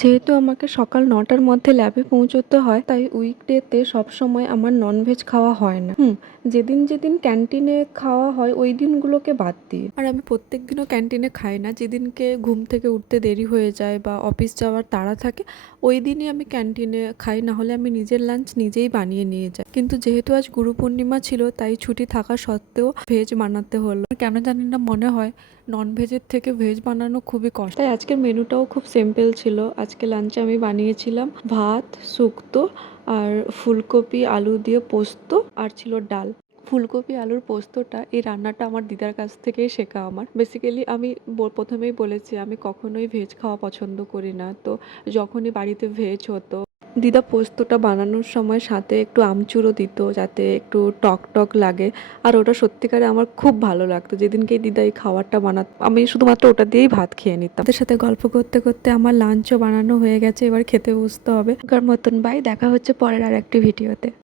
যেহেতু আমাকে সকাল ৯টার মধ্যে ল্যাবে পৌঁছতে হয়, তাই উইকডেতে সবসময় আমার ননভেজ খাওয়া হয় না। যেদিন যেদিন ক্যান্টিনে খাওয়া হয় ওই দিনগুলোকে বাদ দিয়ে। আর আমি প্রত্যেক দিনও ক্যান্টিনে খাই না। যেদিনকে ঘুম থেকে উঠতে দেরি হয়ে যায় বা অফিস যাওয়ার তাড়া থাকে, ওই দিনই আমি ক্যান্টিনে খাই, না হলে আমি নিজের লাঞ্চ নিজেই বানিয়ে নিয়ে যাই। কিন্তু যেহেতু আজ গুরু পূর্ণিমা ছিল, তাই ছুটি থাকা সত্ত্বেও ভেজ বানাতে হলো। কেন জানি না মনে হয় ননভেজের থেকে ভেজ বানানো খুবই কষ্ট। তাই আজকের মেনুটাও খুব সিম্পল ছিল। আজকে লাঞ্চে আমি বানিয়েছিলাম ভাত, শুক্তো আর ফুলকপি আলু দিয়ে পোস্ত, আর ছিল ডাল। ফুলকপি আলুর পোস্তটা, এই রান্নাটা আমার দিদার কাছ থেকেই শেখা আমার। বেসিক্যালি আমি প্রথমেই বলেছি আমি কখনোই ভেজ খাওয়া পছন্দ করি না। তো যখনই বাড়িতে ভেজ হতো, দিদা পোস্তটা বানানোর সময় সাথে একটু আমচুরও দিত, যাতে একটু টক টক লাগে। আর ওটা সত্যিকারে আমার খুব ভালো লাগতো। যেদিনকে দিদা এই খাবারটা বানাতো, আমি শুধুমাত্র ওটা দিয়েই ভাত খেয়ে নিতাম। তাদের সাথে গল্প করতে করতে আমার লাঞ্চও বানানো হয়ে গেছে, এবার খেতে বসতে হবে। কার মতন বাই, দেখা হচ্ছে পরের আর একটি ভিডিওতে।